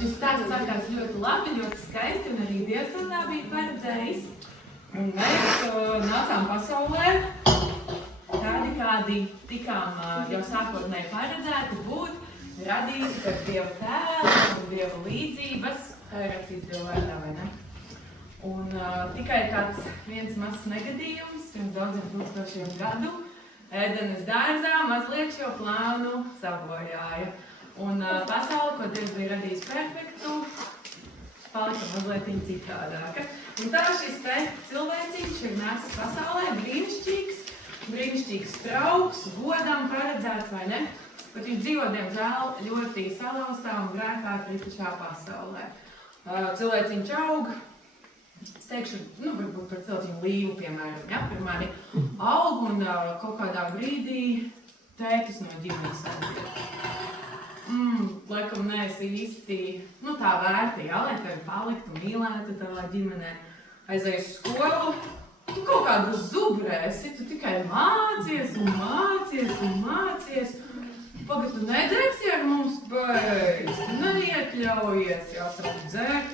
šis stāsts sākās ļoti labi, ļoti skaisti, un arī Dievs to tā bija paredzējis. Un mēs nācām pasaulē tādi, kādi tikām jau sākotnēji paredzēti būt, radīti pēc Dieva tēla un Dieva līdzības, kā ir rakstīts Dieva vārdā, vai ne? Un tikai tāds viens mazs negadījums, pirms daudziem tūkstošiem gadu, Ēdenes dārzā mazliet šo plānu sabojāja. Un pasaule, ko Dievs bija radījis perfektu, palika mazliet citādāka. Un tā šis te cilvēciņš ir nācis pasaulē brīnišķīgs trauks, godam paredzēts, vai ne? Bet viņš dzīvo, diemžēl, ļoti salauztā un grēkā kritušā pasaulē. Cilvēciņš aug, es teikšu, varbūt par cilvēciņu līvu, piemēram, ja, par mani aug un kaut kādā brīdī tētis no ģimenes aiziet. Laikam neesi īsti, tā vērti, ja, lai tevi paliktu, mīlētu tavā ģimenē. Aizēju uz skolu, tu kaut kādu zubrēsi, tu tikai mācies un mācies un mācies. Pagad, tu nedzēksi ar mums beidz, tu neiekļaujies, jāsaka dzērt,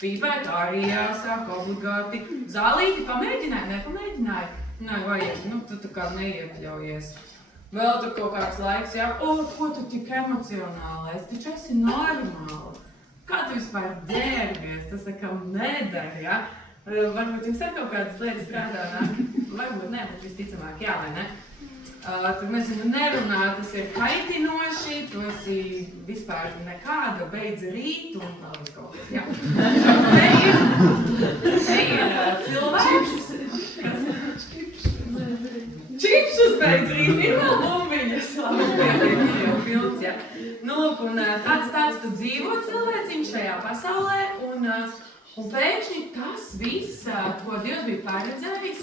pīpēt arī jāsāk obligāti. Zālīti pamēģināji, nepamēģināji? Nē, vajag, tu tā kā neiekļaujies. Vēl tur kaut kāds laiks, jā, ko tu tik emocionālais, taču esi normāli. Kā tu vispār ģērbies, tas nekam nedara, jā? Varbūt jums ir kaut kādas lietas prātā nāk, varbūt ne, bet visticamāk, jā vai ne? Tur mēs viņu nerunā, tas ir kaitinoši, tu esi vispār nekāda, beidz rīt un vēl kaut kas, jā. Te ir cilvēks, kas... Čipsus beidz rīt, ir vēl bumbiņas, labi, jau pilns, jā. Lūk, un tāds tu dzīvo cilvēciņš šajā pasaulē, un pēkšņi tas viss, ko Dievs bija paredzējis,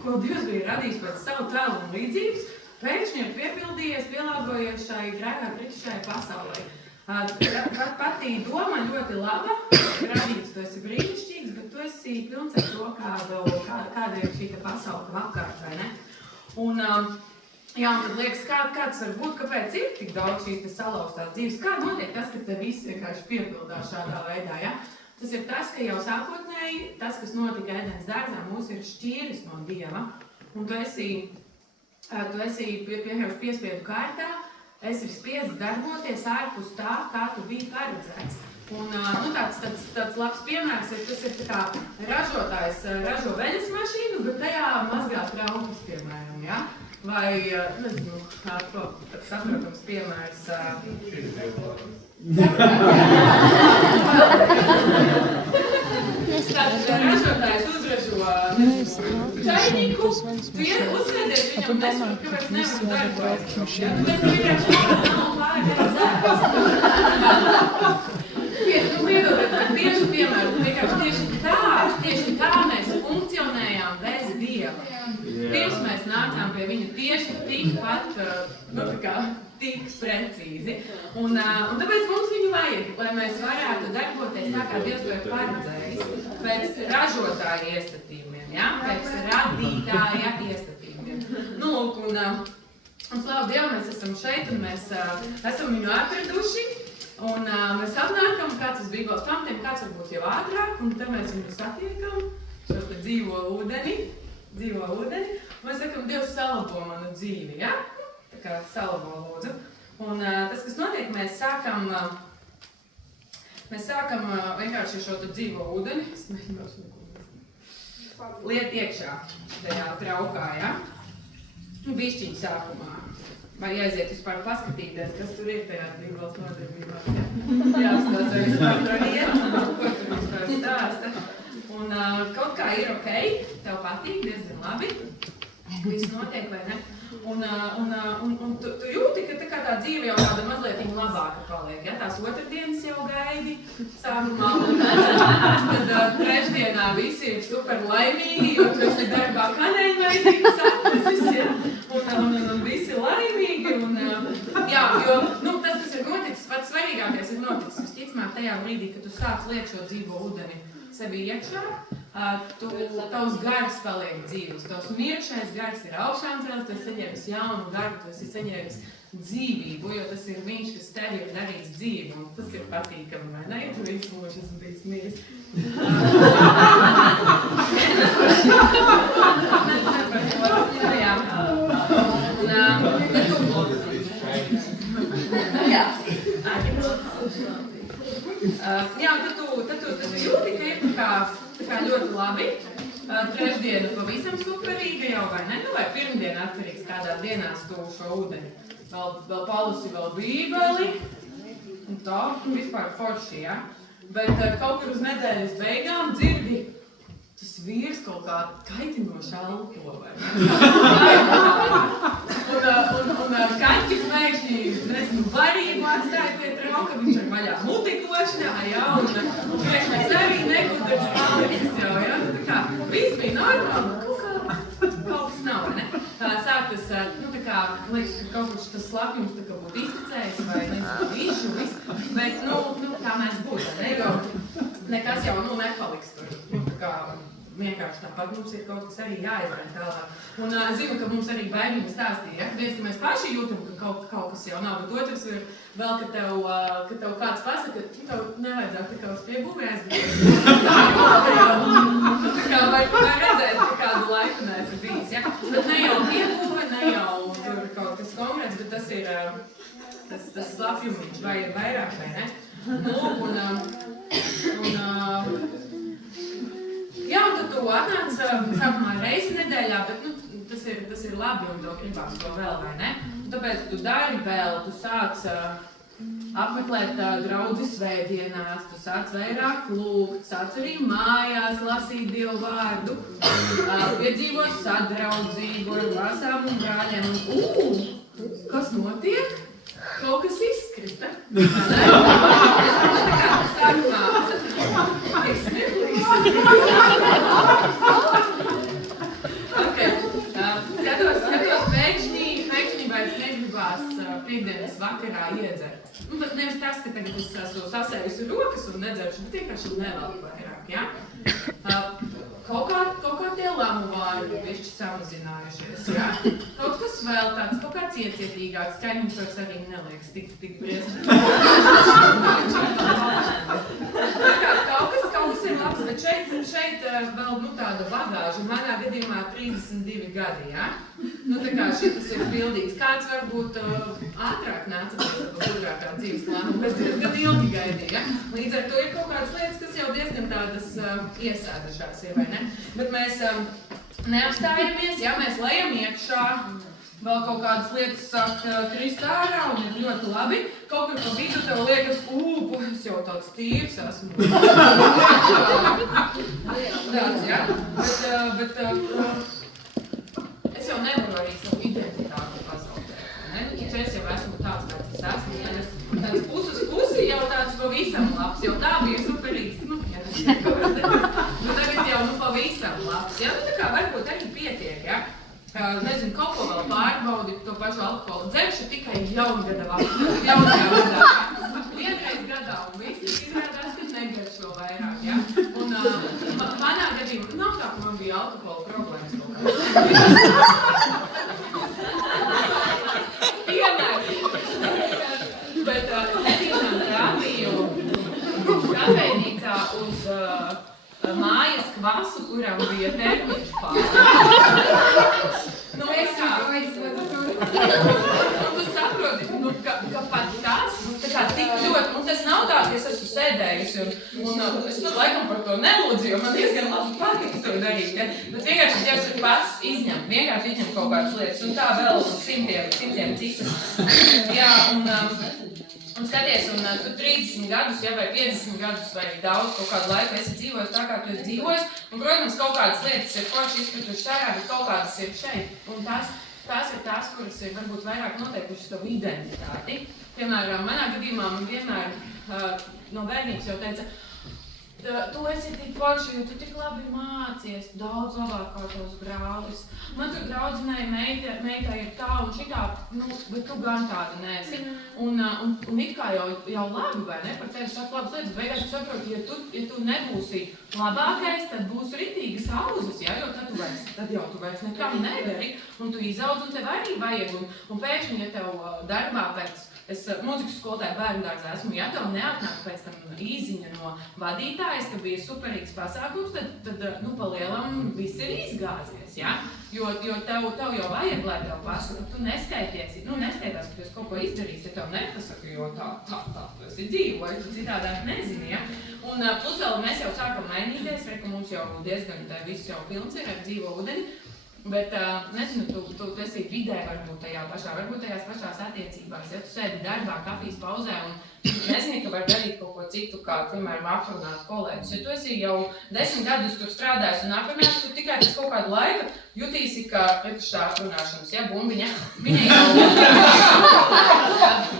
ko Dievs bija radījis pēc savu tēlu un līdzības, pēkšņi ir piepildījies, pielāgojies šai grēkā kritušai pasaulē. Patī doma ļoti laba, radīts, tu esi brīnišķīgs, bet tu esi pilns ar to, kāda ir šī pasaule tev apkārt, vai ne? Un tad liekas, kāds var būt, kāpēc ir tik daudz šīs salauztās dzīves? Kā notiek tas, ka te viss vienkārši piepildās šādā veidā, ja? Tas ir tas, ka jau sākotnēji, tas, kas notika Ēdenes dārzā, mūs ir šķīris no Dieva. Un tu esi piespiedu kārtā, esi spiests darboties ārpus tā, kā tu biji paredzēts. Un tāds labs piemērs ir, tas ir tā kā ražotājs ražo veļas mašīnu, bet tajā mazgā traukus, piemēram, ja? Vai, nezinu, tāds saprotams piemērs. Tāds ražotājs uzražo čainīku, tu uzsēdies viņam un nesaprot, kāpēc nevar darboties. Ja? Tu esi vienkārši nav pārējās. Piedodiet, tieši piemēram, tieši tā mēs funkcionējām bez Dieva. Pirms mēs nācām pie viņa tieši tikpat, tik precīzi. Un tāpēc mums viņu vajag, lai mēs varētu darboties tā, kā Dievs to ir paredzējis, pēc ražotāja iestatījumiem, ja? Pēc radītāja iestatījumiem. Lūk, un slavu Dievu, mēs esam šeit un mēs esam viņu atraduši. Un mēs atnākam, kāds tas Bībeles pamatiem, kāds varbūt jau ātrāk, un te mēs viņu satiekam, šo te dzīvo ūdeni, un mēs sakam, Dievs salabo manu dzīvi, ja? Tā kā salabo lūdzu. Un tas, kas notiek, mēs sākam vienkārši šo te dzīvo ūdeni, es mēģināšu liet iekšā tajā traukā, ja? Bišķiņ sākumā. Vai aiziet vispār paskatīties, kas tur ir tajā Bībeles nodarbībās, ja? Jāstāsta, vai vispār tur iet, ko tur vispār stāsta. Un kaut kā ir ok, tev patīk, diezgan labi, viss notiek, vai ne? Un tu jūti, ka tā dzīve jau tāda mazliet labāka paliek, ja? Tās otrdienas jau gaidi sākumā, un tad trešdienā visi ir super laimīgi, jo tu esi darbā kanēļmaisīgas atnesis, ja? Un visi laimīgi, jo tas, kas ir noticis, pats svarīgākais ir noticis, visticamāk tajā brīdī, kad tu sāc liet šo dzīvo ūdeni sevi iekšā, tavs gars paliek dzīves, tavs mirušais gars ir augšām cēlis, tu esi saņēmis jaunu garu, tu esi saņēmis dzīvību, jo tas ir viņš, kas tev ir darījis dzīvi, un tas ir patīkami, vai ne? Ja tu visu mūžu esmu bijis mīļas. Jā, tad tu jūti, ka ir tā kā ļoti labi. Trešdiena pavisam superīga jau, vai ne? Nu, vai pirmdiena atkarīgs kādās dienās tu šo ūdeni. Vēl palusi vēl bībeli. Un tā, vispār forši, ja? Bet kaut kur uz nedēļas beigām dzirdi, tas vīrs kaut kā kaitinoši elpo, vai ne? Un kaķis mēkšņi, nezinu, varību atstāja pie trauka, viņš ar vaļā mutikošanā, ja? Un priekšnieks arī nekudars palicis jau, ja? Tā kā viss bija normāli, kaut kas nav, vai ne? Sāk tas, nu tā kā, liekas, ka kaut kurš tas slapjums tā kā būtu izticējis, vai nezinu, višu, viss, bet, nu, kā mēs būtu, ne? Jo nekas jau, nu, nepaliks tur, nu, tā kā, vienkārši tāpat mums ir kaut kas arī jāizvērš tālāk. Un zinu, ka mums arī baigīgi stāstīja, ja? Viens, ka mēs paši jūtam, ka kaut kas jau nav, bet otrs ir vēl, ka tev kāds pasaka, ka tev nevajadzētu tā kā uz piebūvi aizbūt. Tā kā vai redzēt, ka kādu laiku neesi bijis, ja? Bet ne jau piebūve, ne jau tur kaut kas konkrēts, bet tas ir tas slapjumiņš, vai ir vairāk, vai ne? Nu, jā, un tad tu atnāc sākumā reizi nedēļā, bet nu, tas ir labi un tev gribās to vēl, vai ne? Un tāpēc tu dari vēl, tu sāc apmeklēt draudzi svētdienās, tu sāc vairāk lūgt, sāc arī mājās lasīt Dievu vārdu, piedzīvot sadraudzību ar māsām un brāļiem. Kas notiek? Kaut kas izkrita. Sākumā es neplīsu. Skatos pēkšņi vairs negribās piekdienas vakarā iedzert. Nu, bet nevis tas, ka tagad es esmu sasējusi rokas un nedzeršu, bet vienkārši nevelku vairāk, ja? Kaut kā tie lamu vārdi bišķi samazinājušies, ja? Kaut kas vēl tāds, kaut kāds iecietīgāks, kaimiņš vairs arī neliekas tik briesmīgi. Kaut kas ir labs, bet šeit vēl, nu, tāda bagāža. Manā gadījumā 32 gadi, ja? Nu, tā kā šitas ir pildīgs. Kāds varbūt ātrāk nāca pēc gudrākā dzīves plāna, bet gan ilgi gaidīja, ja? Līdz ar to ir kaut kādas lietas, kas jau diezgan tādas iesēdušās ir, vai ne? Bet mēs neapstājamies, ja? Mēs lejam iekšā, vēl kaut kādas lietas sāk krist ārā un ir ļoti labi. Kaut kur pa vidu tev liekas, es jau tāds tīrs esmu. Tāds, ja? Bet es jau nevaru arī savu identitāti pazaudēt, ne? Ja es jau esmu tāds, kāds es esmu, ja tāds pusi jau tāds pavisam labs, jau tā bija superīgs, nu, ja es nu tagad jau, nu, pavisam labs, ja? Nu, tā kā varbūt arī pietiek, ja? Nezinu, kaut ko vēl pārbaudi, to pašu alkoholu dzeršu tikai jaungada jaunajā gadā. Vienreiz gadā un viss izrādās, ka negaršo vairāk, ja? Un manā gadījumā nav tā, ka man bija alkohola problēmas kaut kāds. Piemērs. Bet netiešām rādīju kafejnīcā uz mājas kvasu, kuram bija termiņš pārāk. Nu, es kā... Tu saproti, nu, ka pat tas, tā kā tik ļoti, un tas nav tā, ka es esmu sēdējusi un es pat laikam par to nelūdzu, jo man diezgan labi patika to darīt, ja? Bet vienkārši Dievs ir pats izņem kaut kādas lietas, un tā vēl simtiem citas. Jā, un skaties, un tu 30 gadus, ja, vai 50 gadus, vai daudz kaut kādu laiku esi dzīvojis tā, kā tu esi dzīvojis, un, protams, kaut kādas lietas ir forši izkritušas ārā, bet kaut kādas ir šeit, un tās ir tās, kuras ir varbūt vairāk noteikušas tavu identitāti. Piemēram, manā gadījumā man vienmēr no bērnības jau teica, Tu esi tik forši, jo tu tik labi mācies, daudz labāk kā tos brālis. Man tur draudzenei meitai ir tā un šitā, bet tu gan tāda neesi. Un it kā jau labi, vai ne, par tevi saka labas lietas, beigās tu saproti, ja tu nebūsi labākais, tad būs ritīgi sauzes, ja, jo tad jau tu vairs nekam nedari, un tu izaudz, un tev arī vajag, un pēkšņi, ja tev darbā pēc es mūzikas skolotāju bērnu dārzā esmu, ja tev neatnāk pēc tam īziņa no vadītājas, ka bija superīgs pasākums, tad pa lielam viss ir izgāzies, ja? Jo tev jau vajag, lai tev pasaka, tu neskaitās, ka tu esi kaut ko izdarījis, ja tev nepasaka, jo tā tu esi dzīvojis, tu citādāk nezini, ja? Un plus vēl mēs jau sākam mainīties, ka mums jau diezgan viss jau pilns ir ar dzīvo ūdeni. Bet, nezinu, tu esi vidē varbūt tajās pašās attiecībās, ja tu sēdi darbā, kafijas pauzē un nezini, ka var darīt kaut ko citu, kā, piemēram, aprunāt kolēģus. Ja tu esi jau 10 gadus tur strādājis un aprunājis, tu tikai pēc kaut kādu laika jutīsi, ka tā aprunāšanas, ja, bumbiņa,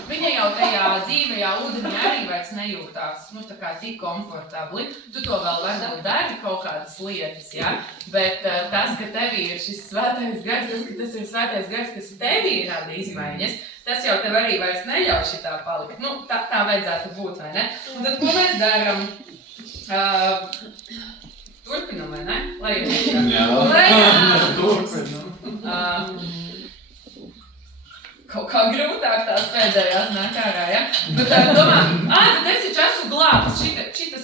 viņa jau tajā dzīvajā ūdenī arī vairs nejūtās, tā kā tik komfortabli. Tu to vēl varbūt dari kaut kādas lietas, ja, bet tas, ka tevī ir šis svētais gars, tas ir svētais gars, kas tevī rada izmaiņas, tas jau tev arī vairs neļauj šitā palikt. Tā vajadzētu būt, vai ne? Un tad, ko mēs daram? Turpinam, vai ne? Jā, turpinam. Kaut kā grūtāk tās pēdējās nāk ārā, ja? Bet domā, tad es taču esmu glābts,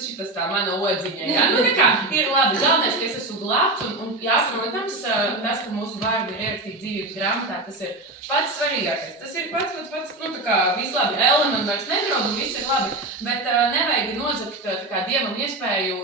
šitas tā mana odziņa, ja? Tā kā ir labi, galvenais, ka es esmu glābts, un jā, protams, tas, ka mūsu vārdi ir ierakstīti dzīvības grāmatā, tas ir pats svarīgākais. Tas ir pats, tā kā viss labi, elementi vairs nedraud, un viss ir labi, bet nevajag nozagt tā kā Dievam iespēju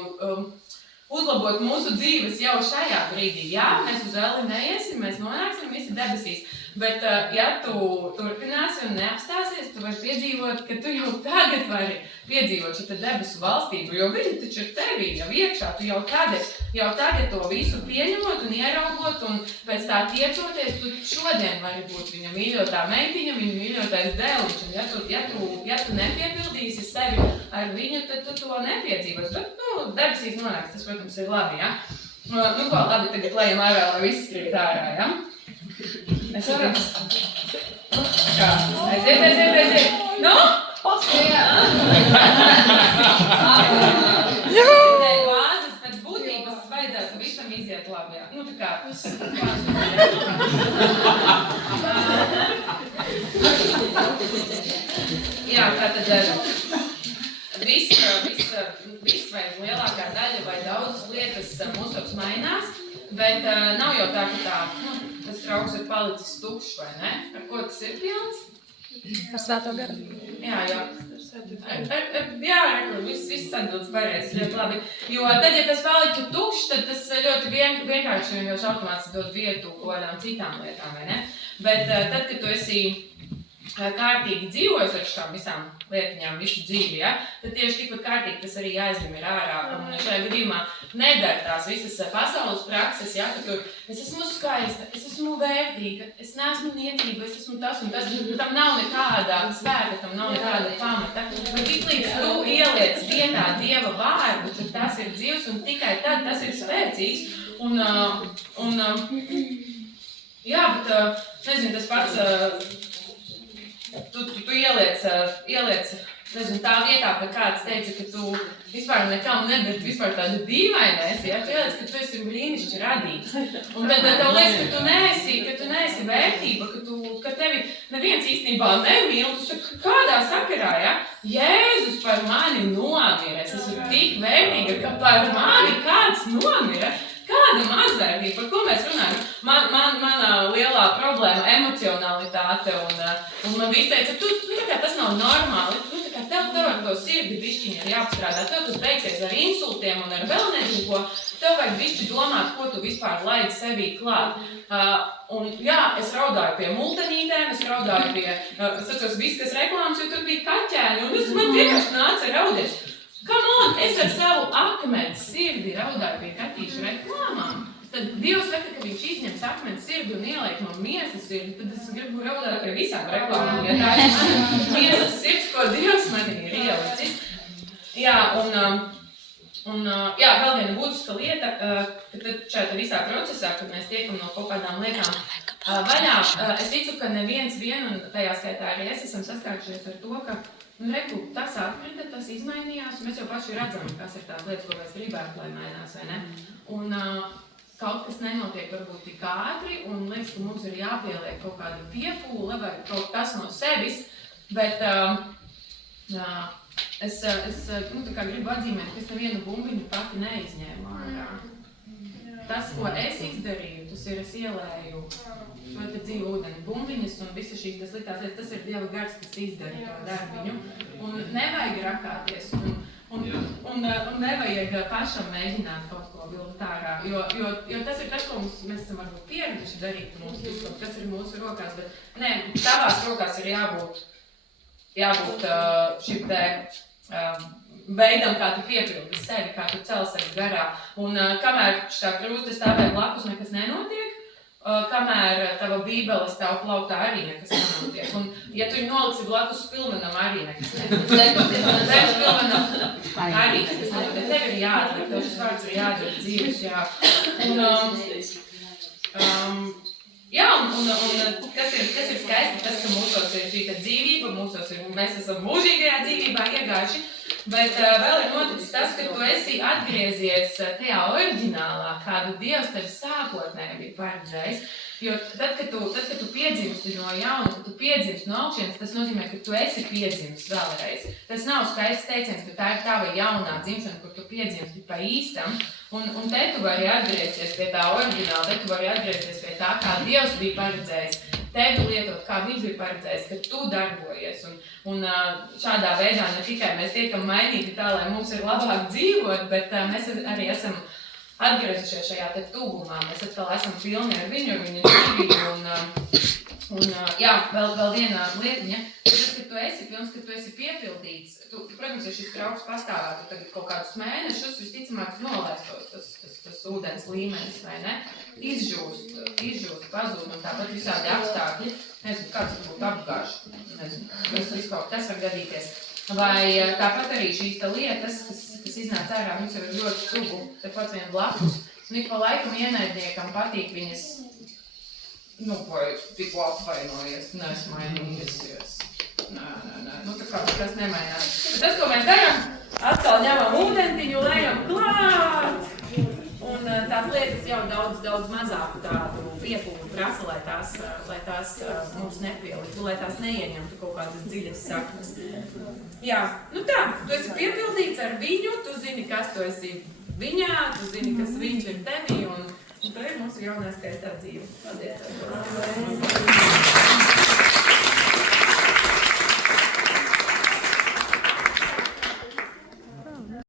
uzlabot mūsu dzīves jau šajā brīdī. Jā, mēs uz Eli neiesim, mēs nonāksim visi debesīs. Bet, ja tu turpināsi un neapstāsies, tu vari piedzīvot, ka tu jau tagad vari piedzīvot šo debesu valstību, jo viņi taču ir tevī jau iekšā, tu jau tagad to visu pieņemot un ieraugot un pēc tā tiecoties, tu šodien vari būt viņa mīļotā meitiņa, viņa mīļotais dēliņš, un ja tu nepiepildīsi sevi ar viņu, tad tu to nepiedzīvos, bet, debesīs nonāks, tas, protams, ir labi, ja? Ko, labi, tagad lejam ārā, lai viss skriet ārā, ja? Mēs varam. Kā? Aiziet. Nu? Vāzes pēc būtības vajadzētu visam iziet labi, jā. Tā kā. Jā, tātad viss vai lielākā daļa vai daudzas lietas mūsos mainās, bet nav jau tā, ka tas trauks ir palicis tukšs, vai ne? Ar ko tas ir pilns? Ar svēto garu. Jā. Viss atbildes pareizi, ļoti labi. Jo tad, ja tas paliktu tukšs, tad tas ļoti vienkārši automātiski dod vietu kādām citām lietām, vai ne? Bet tad, kad tu esi kārtīgi dzīvojis ar šām visām lietiņām, visu dzīvi, ja? Tad tieši tikpat kārtīgi tas arī jāizņem ir ārā. Un šajā gadījumā nedara tās visas pasaules prakses, ja? Ka tur es esmu skaista, es esmu vērtīga, es neesmu niecība, es esmu tas un tas. Tam nav nekāda svēta, tam nav nekāda pamata. Bet tiklīdz tu ieliec vietā Dieva vārdu, tad tas ir dzīvs un tikai tad tas ir spēcīgs. Jā, bet, nezinu, tas pats... Tu ieliec, nezinu, tā vietā, ka kāds teica, ka tu vispār nekam nedari, vispār tāda dīvaina esi, ja? Tu ieliec, ka tu esi brīnišķi radīts. Un tad tev liekas, ka tu neesi vērtība, ka tevi neviens īstenībā nemīl. Tu saki, kādā sakarā, ja? Jēzus par mani nomira, es esmu tik vērtīga, ka par mani kāds nomira. Kāda mazvērtība, par ko mēs runājam? Mana lielā problēma emocionalitāte un man viss teica, tā kā tas nav normāli, tā kā tev ar to sirdi bišķiņi ir jāapstrādā, tev tas beigsies ar insultiem un ar vēl nezinu ko, tev vajag bišķi domāt, ko tu vispār laidi sevī klāt. Un jā, es raudāju pie multenītēm, es raudāju pie, es atceros viskas reklāmas, jo tur bija kaķēni, un man vienkārši nāca raudēt. Come on, es ar savu akmens sirdi raudāju pie kaķīšu reklāmām. Tad Dievs saka, ka viņš izņems akmens sirdi un ieliek man miesas sirdi, tad es gribu raudāt pie visām reklāmām, ja tā ir mana miesas sirds, ko Dievs manī ir ielicis. Jā, Un, jā, vēl viena būtiska lieta, ka šajā visā procesā, kad mēs tiekam no kaut kādām lietām vaļā, es ticu, ka neviens un tajā skaitā arī es esam saskārušies ar to, ka tas atkrita, tas izmainījās, un mēs jau paši redzam, kas ir tās lietas, ko mēs gribētu, lai mainās, vai ne? Un kaut kas nenotiek varbūt tik ātri, un liekas, ka mums ir jāpieliek kaut kāda piepūle vai kaut kas no sevis, bet es gribu atzīmēt, ka es nevienu bumbiņu pati neizņēmu ārā. Tas, ko es izdarīju, tas ir, es ielēju šo te dzīvu ūdeni bumbiņas un visas šīs sliktās lietas, tas ir Dieva gars, kas izdara to darbiņu. Un nevajag rakāties un nevajag pašam mēģināt kaut ko vilkt ārā, jo tas ir tas, ko mēs esam varbūt pieraduši darīt, kas ir mūsu rokās, bet nē, tavās rokās ir jābūt šim te veidam, kā tu piepildi sevi, kā tu cel sevi garā. Un kamēr šitā krūste stāvē blakus, nekas nenotiek, kamēr tava bībele stāv plauktā, arī nekas nenotiek. Un ja tu noliksi blakus pilvenam, arī nekas nenotiek. Zemes pilvenam arī nekas nenotiek. Tev ir jādara, tev šis vārds ir jādara dzīves, jā. Un kas ir skaisti, tas, ka mūsos ir šī dzīvība, mēs esam mūžīgajā dzīvībā iegājuši, bet vēl ir noticis tas, ka tu esi atgriezies tajā oriģinālā, kādu Dievs tev sākotnēji bija paredzējis. Jo tad, kad tu piedzimsti no jauna, kad tu piedzimsti no augšienes, tas nozīmē, ka tu esi piedzimsts vēlreiz. Tas nav skaists teiciens, ka tā ir tava jaunā dzimšana, kur tu piedzimsti pa īstam. Un te tu vari atgriezties pie tā oriģināla, te tu vari atgriezties pie tā, kā Dievs bija paredzējis. Tevi lietot, kā viņš bija paredzējis, ka tu darbojies. Un šādā veidā ne tikai mēs tiekam mainīti tā, lai mums ir labāk dzīvot, bet mēs arī esam atgriezušies šajā te tuvumā. Mēs atkal esam pilni ar viņu dzīvību. Jā, vēl viena lietiņa. Tas, ka tu esi pilns, ka tu esi piepildīts. Protams, ja šis trauks pastāvētu tagad kaut kādus mēnešus, visticamāk nolaistos tas ūdens līmenis, vai ne? Izžūst, pazūd, un tāpat visādi apstākļi. Nezinu, kāds tas būtu apgāžu. Nezinu, tas var gadīties. Vai tāpat arī šīs lietas, kas iznāca ārā, viņas jau ir ļoti tuvu, tepat vien blakus. Un ik pa laikam ienaidniekam patīk viņas, ko es tikko apvainojies, neesmu mainījusies. Nē, tā kā tas nemainās. Bet tas, ko mēs darām, atkal ņemam ūdentiņu, lejam klāt. Un tās lietas jau daudz mazāku tādu piepūli prasa, lai tās mums nepieliktu, lai tās neieņemtu kaut kādas dziļas saknes. Jā, tā, tu esi piepildīts ar viņu, tu zini, kas tu esi viņā, tu zini, kas viņš ir tevī, un tā ir mūsu jaunā skaistā dzīve. Paldies!